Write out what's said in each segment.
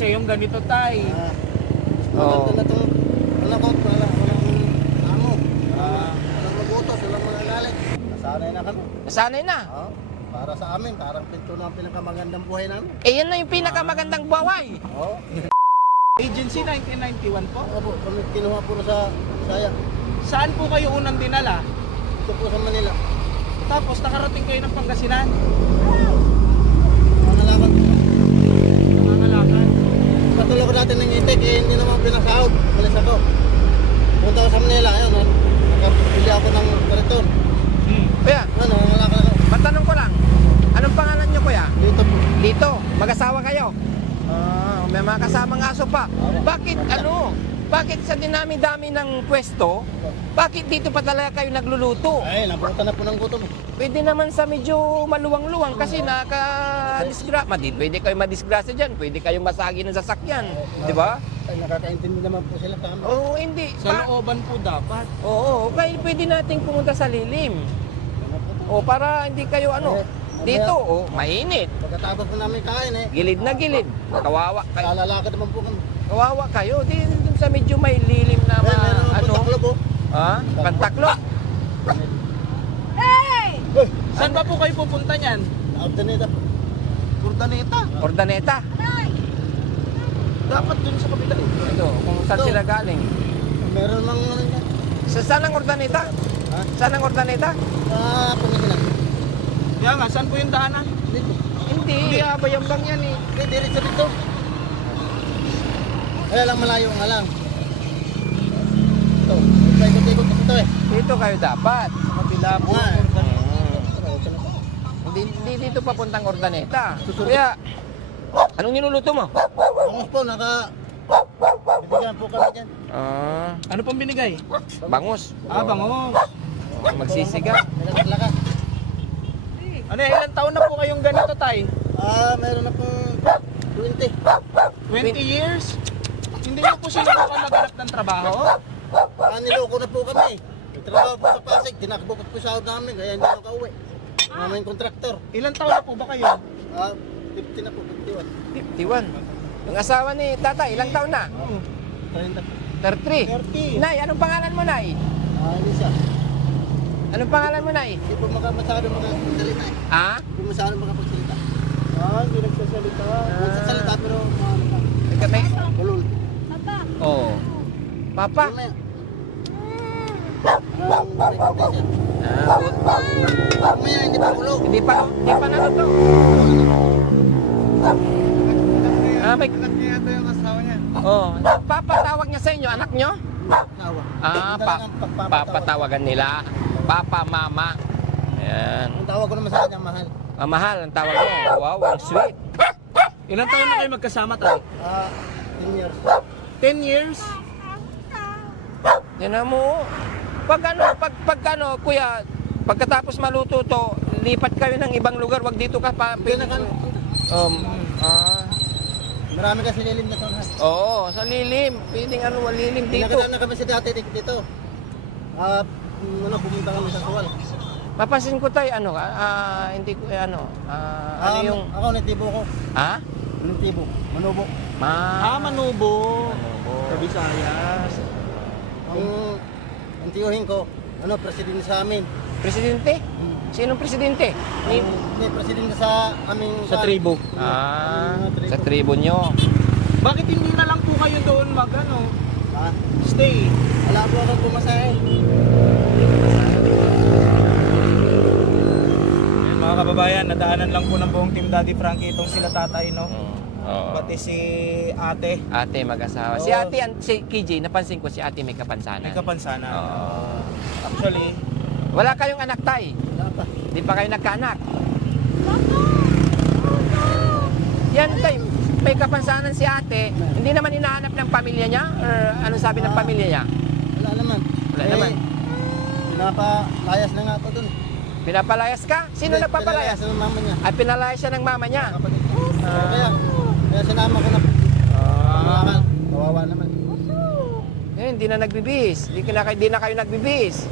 kasi yung ganito tay. Oo. Walang amo. Walang magutos, walang mananalig. Nasanay na kami. Nasanay na. Para sa amin, parang pinto na ang pinakamagandang buhay namin. Eh, yan na yung pinakamagandang buhay. Oo. Agency 1991 po. Opo, kami kinuha po sa Saya. Saan po kayo unang dinala? Ito po sa Manila. Tapos nakarating kayo ng Pangasinan. Manalaman po. Nangangalakan. Patuloy ko natin ng itik, eh, hindi naman pinasahod. Malis ako. Punta ko sa Manila, ayun. Nakapili ako ng kariton. Kuya, Ano, malaka ako. matanong ko lang. Anong pangalan nyo, kuya? Dito po. Dito, mag-asawa kayo. May mga kasamang aso pa. Bakit bakit sa dinami-dami ng pwesto, bakit dito pa talaga kayo nagluluto? Ay, nabutan na po ng gutom. Pwede naman sa medyo maluwang-luwang kasi pwede kayo madisgrasya dyan, pwede kayong masagi ng sasakyan, di ba? Ay, nakakaintindi naman po sila sa amin. Oo, hindi. Sa looban po dapat. Oo, kaya pwede nating pumunta sa lilim. O para hindi kayo dito, mainit. Pagkatapos po namin kain Gilid na gilid. Kawawa kayo. kalalakad naman po kami. Kawawa kayo. Di dun sa medyo may lilim na Meron naman po taklo po. pantaklo. Saan ba po kayo pupunta niyan? Naabdanita po. Urdaneta. Ordaneta. Dapat dun sa kabila. Ito, kung saan Ito. sila galing. Meron mang ano yan. Saan ang Ordaneta? Ha? Saan ang Ordaneta? Pangasinan. Kaya nga, saan po yung daanan? Dito. Hindi, bayambang yan eh. Okay, diretso dito. Kaya lang malayo nga lang. Ito. Ikot-ikot kasi ito eh. Dito kayo dapat. Sa kabila po. Nga eh. Hindi dito papuntang Ordaneta. Kaya, anong niluluto mo? Bangus po, bibigyan po kami dyan. Ano pong binigay? Bangus. Bangos. Magsisiga. Naglakas. Ano, ilang taon na po kayong ganito, tay? Meron na pong 20. 20 years? Hindi niyo po sinubukan maghanap ng trabaho? Niloko na po kami. May trabaho po sa Pasig. Tinakbo ko po sahod namin. Kaya hindi ako kauwi. Namin kontraktor. Ilang taon na po ba kayo? 50 na po, 51. 51. Yung asawa ni tata, ilang taon na? 30. 33. 30. Nay, anong pangalan mo, Nay? Hindi siya. Anong pangalan mo, Nay? Hindi po masyado magsalita eh. Ha? Hindi po masyado makapagsalita. Hindi nagsasalita. Nagsasalita pero May... kulol. Oh. Papa? Mamaya. Nagkantay siya. Mamaya hindi pa kulog. Hindi pa naluto. May... Nagkiyata yung asawa niya. Oh. Papa tawag niya sa inyo, anak nyo? Asawa. Papatawagan nila. Papa, mama. Ayan. Ang tawag ko naman sa kanya, mahal. Mahal ang tawag mo. Wow, ang sweet. Ilang taon na kayo magkasama, tay? 10 years. 10 years? Yan mo. Kuya, pagkatapos maluto to, lipat kayo ng ibang lugar, wag dito ka pa. Hindi na kami. Marami kasi lilim na sa Oo, sa lilim. Pwedeng lilim dito. Pinakita na kami sa dati dito. Pumunta kami sa Suwal. Papansin ko tayo, hindi ko, yung... Ako, natibo ko. Ha? Natibo. Manubo. Manubo. Manubo. Sa Visayas. Ang tiyuhin ko, presidente sa amin. Presidente? Sinong presidente? May presidente sa aming... Sa tribo. Sa tribo nyo. Bakit hindi na lang po kayo doon stay? Wala po akong pumasahe. Mga kababayan, nadaanan lang po ng buong Team Daddy Frankie itong sila tatay, no? Oo. Pati si ate. Ate mag-asawa. Si ate, si KJ, napansin ko si ate may kapansanan. May kapansana. Oo. Actually, Wala kayong anak, tay? Wala pa. Di pa kayo nagkaanak? Yan, tay. May kapansanan si ate. Hindi naman hinahanap ng pamilya niya? Or anong sabi ng pamilya niya? Wala naman. Wala naman. Pinapalayas na nga ako dun. Pinapalayas ka? Sino nagpapalayas? Pinalayas ng mama niya. Ay, pinalayas siya ng mama niya. Kapatid ko. Kaya sinama ko na po. Kawawa naman. Hindi na nagbibis. Hindi na kayo nagbibis.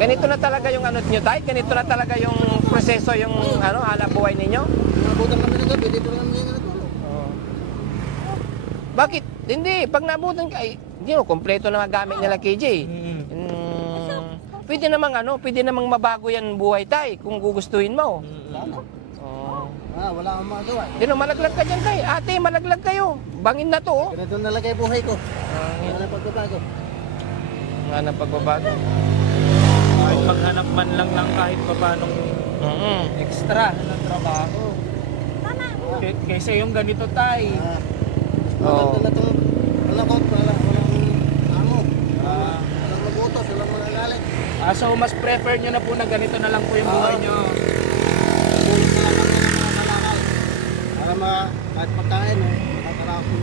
Ganito na talaga yung nyo, tay? Ganito na talaga yung proseso, yung hanap buhay ninyo? Nabutan kami ng gabi, dito lang kami natulog. Bakit? Hindi, pag nabutan ka, hindi mo, kompleto na nga gamit nila KJ. Pwede namang mabago yan buhay tay kung gugustuhin mo. Wala. Oh. Wala akong magawa. Sino, malaglag ka dyan tay. Ate, malaglag kayo. Bangin na to, oh. Ganito nalagay buhay ko. Wala na pagbabago. Nga na pagbabago. Kahit maghanap man lang ng kahit pa paano extra ng trabaho. Kaysa yung ganito tay. Oo. Wala itong, walang amo. Walang magutos, walang magagalit. So mas prefer nyo na po na ganito na lang po yung buhay nyo. Para kahit pagkain, makakarap ko.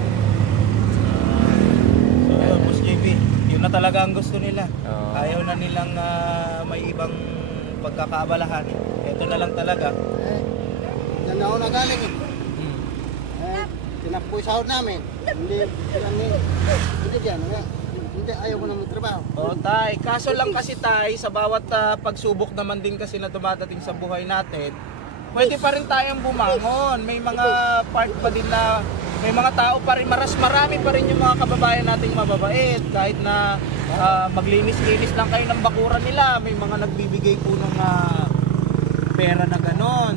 So, Boss JP, yun na talaga ang gusto nila. Oo. Ayaw na nilang may ibang pagkakaabalahan. Ito na lang talaga. Yan ako nagaling eh. Tinakbo yung sahod namin. Hindi dyan. Hindi, ayaw ko na magtrabaho. O tay, kaso lang kasi tay, sa bawat pagsubok naman din kasi na dumadating sa buhay natin, pwede pa rin tayong bumangon. May mga part pa din na, may mga tao pa rin, marami pa rin yung mga kababayan nating mababait. Kahit na maglinis-linis lang kayo ng bakuran nila, may mga nagbibigay po ng pera na ganon.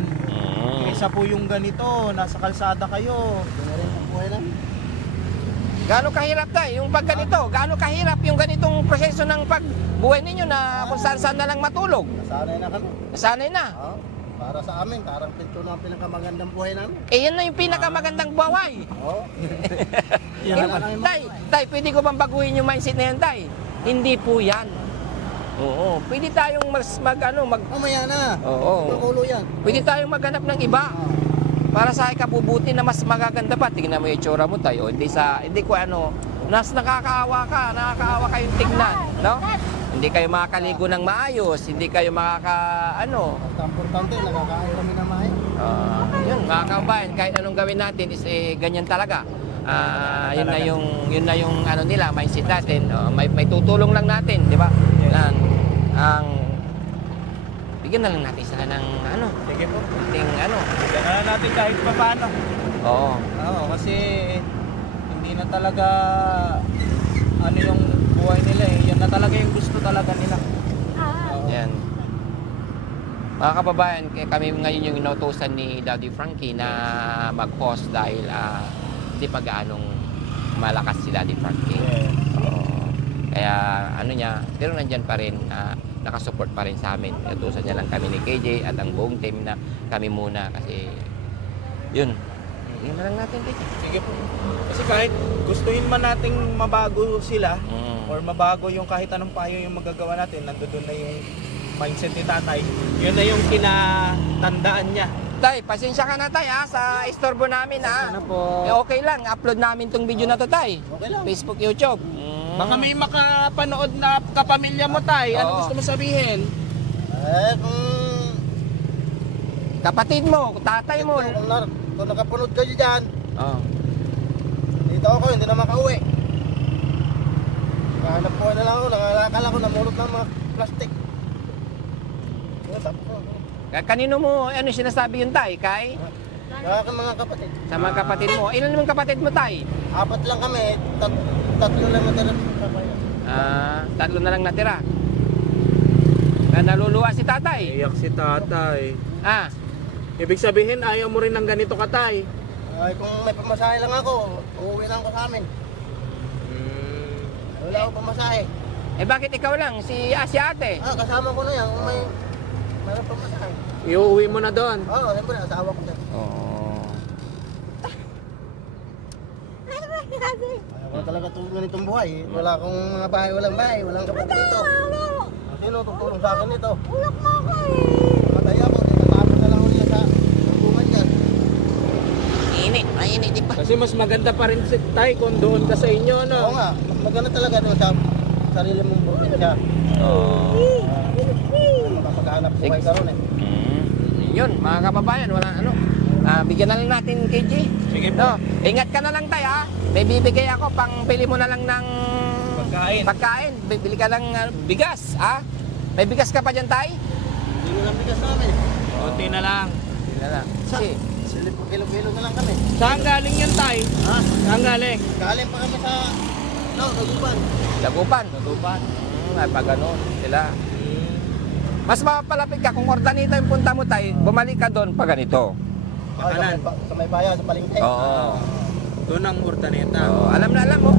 Kaysa po yung ganito, nasa kalsada kayo. Ganun rin ang buhay namin. Gaano kahirap tayo yung pag ganito? Gaano kahirap yung ganitong proseso ng pagbuhay ninyo na kung saan na lang matulog? Nasanay na kami. Sanay na. Para sa amin, parang pinto na ang pinakamagandang buhay namin. Yan na yung pinakamagandang buhay. Oo. Tay, pwede ko bang baguhin yung mindset na yan, tay? Hindi po yan. Oo, pwede tayong Mamaya na. Oo. Makulo yan. Pwede tayong maghanap ng iba. Para sa ikabubuti na mas magaganda pa. Tingnan mo yung itsura mo tayo. Hindi ko nakakaawa kayong tignan, no? Hindi kayo makakaligo ng maayos, hindi kayo Ang importante, nakakain kami na maayos. yun, mga kabayan, kahit anong gawin natin is ganyan talaga. Yun na yung nila, mindset natin. May tutulong lang natin, di ba? Bigyan na lang natin sila ng Sige po. ting Bigyan na natin kahit pa paano. Oo. Oo, kasi hindi na talaga yung buhay nila eh. Yan na talaga yung gusto talaga nila. Yan. Mga kababayan, kami ngayon yung inutusan ni Daddy Frankie na mag-pause dahil hindi pa gaanong malakas si Daddy Frankie. Oo. Kaya pero nandyan pa rin, nakasupport pa rin sa amin. Inutusan niya lang kami ni KJ at ang buong team na kami muna kasi yun na lang natin KJ. Sige po. Kasi kahit gustuhin man nating mabago sila or mabago yung kahit anong payo yung magagawa natin, nandoon na yung mindset ni tatay. Yun na yung kinatandaan niya. Tay, pasensya ka na tay sa istorbo namin Ano po? okay lang, upload namin tong video na to tay. Okay lang. Facebook, YouTube. Baka may makapanood na kapamilya mo tay. Ano Oo. gusto mo sabihin? Kapatid mo, tatay mo. Kung nakapunod kayo dyan, Oo. dito ako, hindi na makauwi. Nakahanap po na lang ako, nangalakal ako, namulot ng mga plastic. Kanino mo, sinasabi yun tay? Kay? Sa aking mga kapatid. Sa mga kapatid mo. Ilan naman kapatid mo tay? 4 lang kami, tatlo lang matira sa bayan. 3 na lang natira. Naluluwa si tatay. Iyak si tatay. Ibig Ibig sabihin ayaw mo rin ng ganito katay. Ay, kung may pamasahe lang ako, uuwi lang ako sa amin. Wala ako pamasahe. bakit ikaw lang? Si ate? Kasama ko na yan, kung mayroon pamasahe. Iuwi mo na doon. Oo, siyempre, asawa ko dyan. Ayaw ko talaga itong ganitong buhay. Wala akong mga bahay, walang kapatid dito. Sino tutulong sa akin dito? Ulok mo ako eh. Patay ako, tinatapos na lang ulit sa bungan dyan. Mainit din pa. Kasi mas maganda pa rin si tay kung doon ka sa inyo, no? Oo nga, maganda talaga doon sa sarili mong probinsya. Makapaghanap buhay ka ron eh. Yun, mga kababayan, bigyan na lang natin KJ. Sige po. No, ingat ka na lang tay May bibigay ako, pang pili mo na lang ng pagkain. Bibili ka ng bigas, May bigas ka pa dyan tay? Hindi mo lang bigas namin. Konti na lang. Sige. Silip po. Mag-ilog-ilog na lang kami. Saan galing yan tay? Ha? Saan galing? Galing pa kami sa... No, Dagupan. Lagupan. Lagupan. Ay, pag ganun sila. Mas mapalapit ka kung Ordaneta yung punta mo tay, bumalik ka doon pag ganito. Pakanan. Sa may bayan, sa palengke. Oo. Doon ang Urdaneta. Oo, alam na alam mo.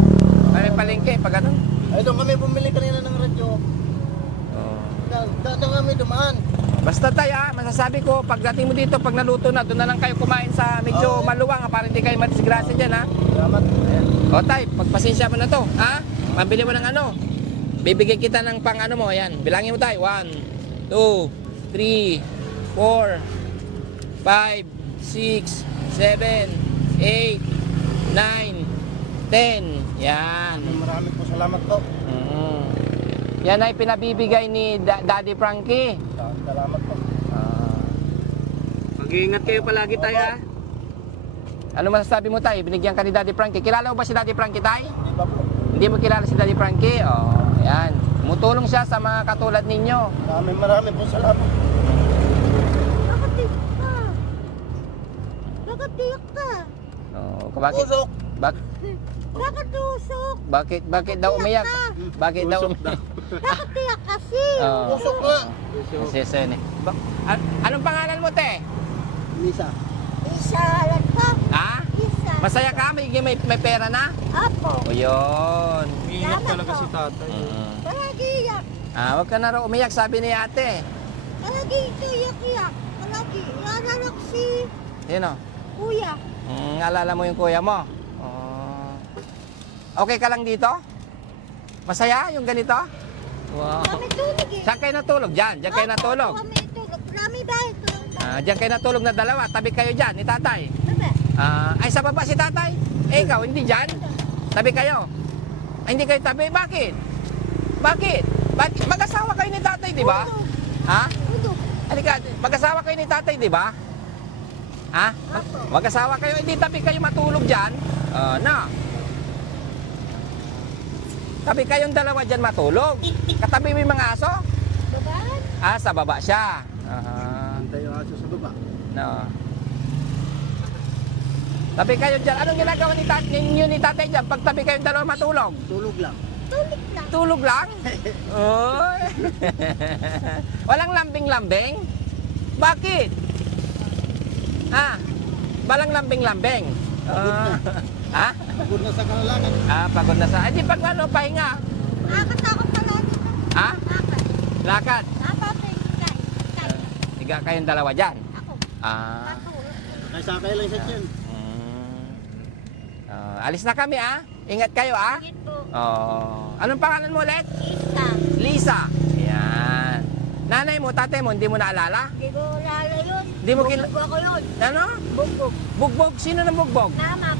May palengke pag ganun. Ay, doon kami bumili kanina ng radyo. Oo. Doon kami dumaan. Basta tayo masasabi ko, pagdating mo dito, pag naluto na, doon na lang kayo kumain sa medyo maluwang, para hindi kayo madisgrasya dyan, ha? Salamat. Ayan. O tay, pagpasensya mo na to, ha? Pambili mo ng ano? Bibigyan kita ng pang ano mo, ayan. Bilangin mo tayo, 1, 2, 3, 4, 5, 6, 7, 8, 9, 10. Yan. Maraming po salamat po. Yan ay pinabibigay ni Daddy Frankie. Salamat po. Mag-iingat kayo palagi tayo ha. Ano masasabi mo tay? Binigyan ka ni Daddy Frankie. Kilala mo ba si Daddy Frankie tay? Di ba po? Hindi mo kilala si Daddy Frankie? Oh, yan. Tumutulong siya sa mga katulad ninyo. Maraming po salamat. Nakatiyak ka. Nakatiyak ka. Oh, bakit? Usok. Nakatusok. Bakit daw umiyak? Bakit daw Usok umiyak? Nakatiyak kasi. Oh. Usok nga. Sesen eh. Anong pangalan mo te? Misa. Isalan ka. Ha? Isa. Masaya ka? May pera na? Apo. O yun. Iingat talaga si tatay. Palagi iyak. Huwag ka na raw umiyak, sabi ni ate. Palagi ito iyak-iyak. Palagi. Ialala ko si Sino? kuya. Alala mo yung kuya mo? Okay ka lang dito? Masaya yung ganito? Wow. Kami tulog eh. Saan kayo natulog? Diyan kayo natulog. Kami tulog. Kami bahay tulog. Diyan kayo natulog na dalawa. Tabi kayo dyan ni tatay. Baba. Ay, sa baba si tatay. Ikaw, hindi dyan? Tabi kayo. Ay, hindi kayo tabi. Bakit? Bakit? Mag-asawa kayo ni tatay, di ba? Ha? Tulog. Halika, mag-asawa kayo ni tatay, di ba? Ha? Mag-asawa kayo, hindi tabi kayo matulog dyan. Na. Tabi kayong dalawa dyan matulog. Katabi mo yung mga aso? Babaan. Sa baba siya. Antay yung aso sa baba. No. Tabi kayo dyan. Anong ginagawa ni tatay dyan pag tabi kayong dalawa matulog? Tulog lang. Tulog lang. Tulog lang? Oy. Walang lambing-lambing? Bakit? Walang lambing-lambing? Ha? Pagod na sa kanalangan. Pagod na sa... Di pag ano, pahinga. Nakakatakot palagi na. Ha? Nakakad. Lakad. Napapay. Kay. Higa kayong dalawa dyan. Ako. Ah. Matulog. Ay, sakay lang sa dyan. Alis na kami Ingat kayo Ingit po. Anong pangalan mo ulit? Isa. Lisa. Yan. Nanay mo, tatay mo, hindi mo naalala? Hindi ko lala yun. Di mo kil- Bugbog ako yun. Ano? Bugbog. Bugbog? Sino nang bugbog? Namak.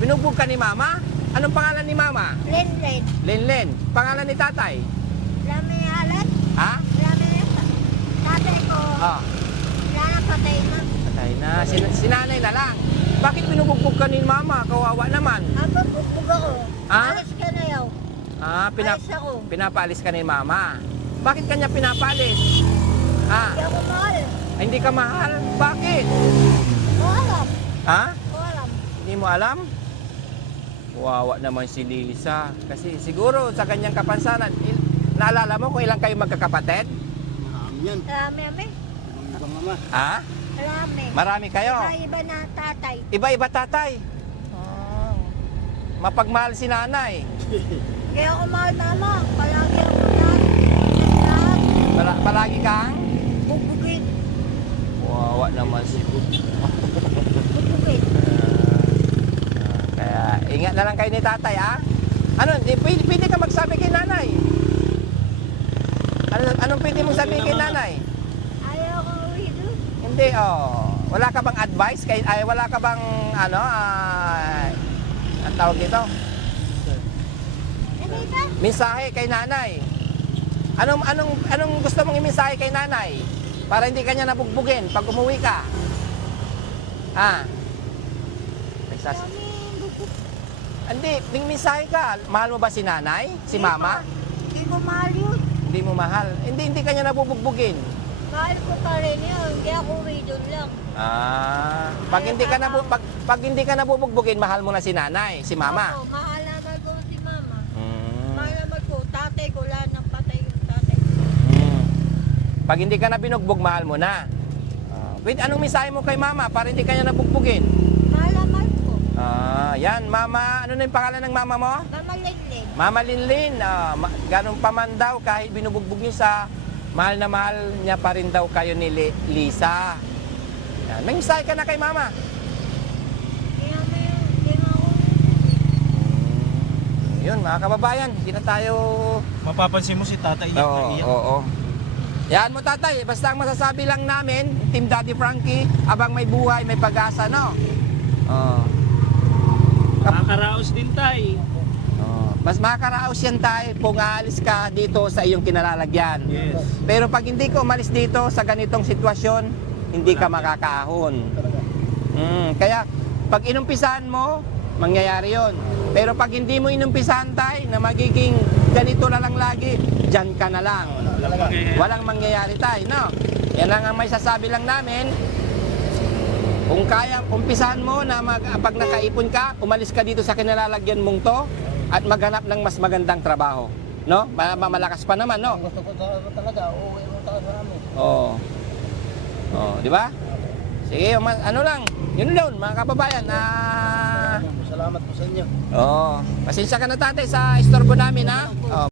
Binugbog ka ni mama? Anong pangalan ni mama? Len. Linlin. Pangalan ni tatay? Rami alat. Ha? Rami tatay ko. Wala na patay na. Patay na. Sinanay na lang. Bakit binubugbog ka ni mama? Kawawa naman. Habang bugbog ako. Ah? Alis ka na yaw. Alis ako. Pinapaalis ka ni mama. Bakit kanya pinapaalis? Hindi ako mahal. Ay, hindi ka mahal? Bakit? Ko alam. Ha? Ko alam. Hindi mo alam? Wawa naman si Lisa. Kasi siguro sa kanyang kapansanan, naalala mo kung ilang kayo magkakapatid? Marami yan. Rami. Ibang mama. Ha? Rami. Marami kayo? Iba na tatay. Iba-iba tatay. Mapagmahal si nanay. Kaya ako mahal mama. Palagi ako yan. Palagi kang? Bubugin. Wawa naman si Bubugin. Kaya ingat na lang kayo ni tatay Ano, pwede ka magsabi kay nanay. Anong pwede mong sabihin kay nanay? Ayaw ko uwi doon. Hindi, wala ka bang advice? Wala ka bang, ang tawag dito? Anita? Mensahe kay nanay. Anong gusto mong i-mensahe kay nanay? Para hindi kanya nabugbugin pag umuwi ka. Daming bubog. Hindi, mensahe ka. Mahal mo ba si nanay? Si mama? Hindi ko mahal yun. Hindi mo mahal. Hindi kanya nabubugbugin. Mahal ko pa rin yun. Hindi ako uwi doon lang. Pag hindi ka pag hindi ka nabubugbugin, mahal mo na si nanay, si mama. Opo, maalaman ko si mama. Mm. Maalaman ko, tatay ko lang nang patay yung tatay ko. Mm. Pag hindi ka na binugbog, mahal mo na. Wait, anong mensahe mo kay mama para hindi kanya nabugbugin? Maalaman ko. Yan, mama, ano na yung pangalan ng mama mo? Mama Linlin. Mama Linlin, ganun pa man daw, kahit binubugbog niyo sa mahal na mahal niya pa rin daw kayo ni Lisa. Yan. May mensahe ka na kay mama. Kaya may, hindi mo ako. Yun, mga kababayan, hindi na tayo... Mapapansin mo si tatay iyak na iyak. Oo. Yan mo tatay, basta ang masasabi lang namin, Team Daddy Frankie, abang may buhay, may pag-asa, no? Oo. Nakakaraos din tay. Mas makakaraos yan tay kung aalis ka dito sa iyong kinalalagyan. Yes. Pero pag hindi ka umalis dito sa ganitong sitwasyon, hindi ka makakahon. Kaya pag inumpisahan mo, mangyayari yon. Pero pag hindi mo inumpisahan tay na magiging ganito na lang lagi, dyan ka na lang. Walang mangyayari tay, no? Yan lang ang may sasabi lang namin. Kung kaya, umpisahan mo na pag nakaipon ka, umalis ka dito sa kinalalagyan mong to at maghanap ng mas magandang trabaho. No? Malakas pa naman, no? Gusto ko talaga, uuwi mo talaga namin. Oo. Di ba? Sige, ano lang, yun lang, mga kababayan. Salamat po sa inyo. Pasensya ka na tatay sa istorbo namin, ha?